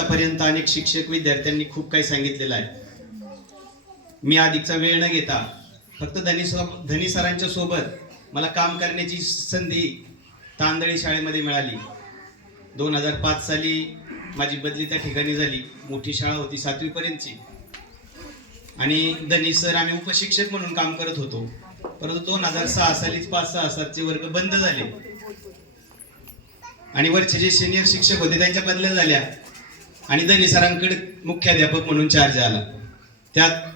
आतापर्यंत अनेक शिक्षक विद्यार्थ्यांनी खूप काही सांगितलेलं आहे. मी अधिकचा वेळ न घेता फक्त धनी सरांच्या सोबत मला काम करण्याची संधी तांदळी शाळेमध्ये मिळाली. 2005 साली माझी बदली त्या ठिकाणी झाली. मोठी शाळा होती 7वी पर्यंतची आणि धनी सर आम्ही उपशिक्षक म्हणून काम करत होतो. परंतु 2006 सालीच 5-6 सालचे वर्ग बंद झाले आणि वरचे जे सिनियर शिक्षक होते त्यांच्या बदल्या झाल्या आणि धनी सरांकडे मुख्याध्यापक म्हणून चार्ज आला. त्यात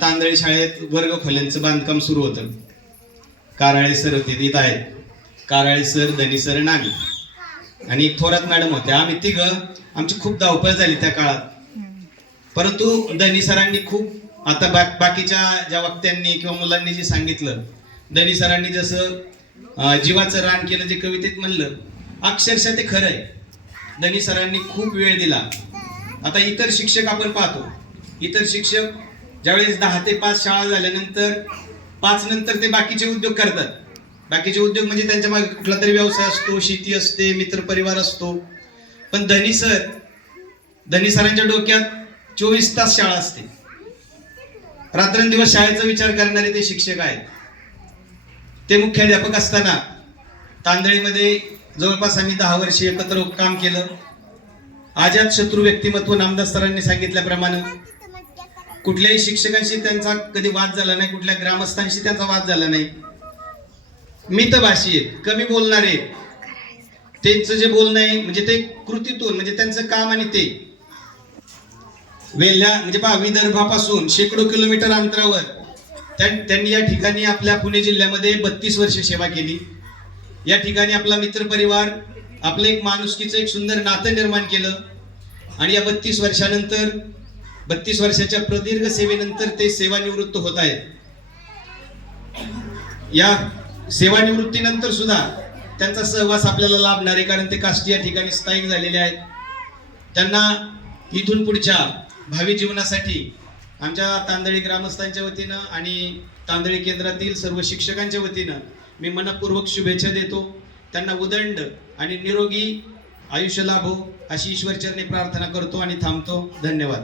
तांदळी शाळेत वर्ग खोल्यांचं बांधकाम सुरू होतं. काराळे सर होते, तिथं आहेत काराळे सर, धनी सर आणि आम्ही आणि थोरात मॅडम होत्या. आम्ही तिघं, आमची खूप धावपळ झाली त्या काळात. परंतु धनी सरांनी खूप आता बाकीच्या ज्या वक्त्यांनी किंवा मुलांनी जे सांगितलं, धनी सरांनी जसं जीवाचं रान केलं जे कवितेत म्हणलं, अक्षरशः ते खरं आहे. धनी सरांनी खूप वेळ दिला. आता इतर शिक्षक आपण पाहतो, इतर शिक्षक ज्यावेळेस 10 ते 5 शाळा झाल्यानंतर 5 नंतर ते बाकीचे उद्योग करतात. बाकीचे उद्योग म्हणजे त्यांच्या मागे कुठला तरी व्यवसाय असतो, शेती असते, मित्रपरिवार असतो. पण धनी सरांच्या डोक्यात 24 तास शाळा असते. रात्रंदिवस शाळेचा विचार करणारे ते शिक्षक आहेत. ते मुख्याध्यापक असताना तांदळीमध्ये जवळपास आम्ही 10 वर्षे एकत्र काम केलं. अजात शत्रू व्यक्तिमत्व नामदास सरांनी सांगितल्याप्रमाणे कुठल्याही शिक्षकांशी त्यांचा कधी वाद झाला नाही, कुठल्या ग्रामस्थांशी त्यांचा वाद झाला नाही. मितभाषी आहेत, कमी बोलणारे. त्यांचं जे बोलणं आहे म्हणजे ते कृतीतून, म्हणजे त्यांचं काम आणि ते वेल्हा म्हणजे विदर्भापासून शेकडो किलोमीटर अंतरावर त्यांनी या ठिकाणी आपल्या पुणे जिल्ह्यामध्ये 32 वर्ष सेवा केली. या ठिकाणी आपला मित्रपरिवार, आपलं एक माणुसकीचं एक सुंदर नातं निर्माण केलं आणि या 32 वर्षानंतर, 32 वर्षाच्या प्रदीर्घ सेवेनंतर ते सेवानिवृत्त होत आहेत. या सेवानिवृत्तीनंतर सुद्धा त्यांचा सहवास आपल्याला लाभणार आहे, कारण ते काष्टी या ठिकाणी स्थायिक झालेले आहेत. त्यांना इथून पुढच्या भावी जीवनासाठी आमच्या तांदळी ग्रामस्थांच्या वतीनं आणि तांदळी केंद्रातील सर्व शिक्षकांच्या वतीनं मी मनपूर्वक शुभेच्छा देतो. त्यांना उदंड आणि निरोगी आयुष्य लाभो अशी ईश्वरचरणी प्रार्थना करतो आणि थांबतो. धन्यवाद.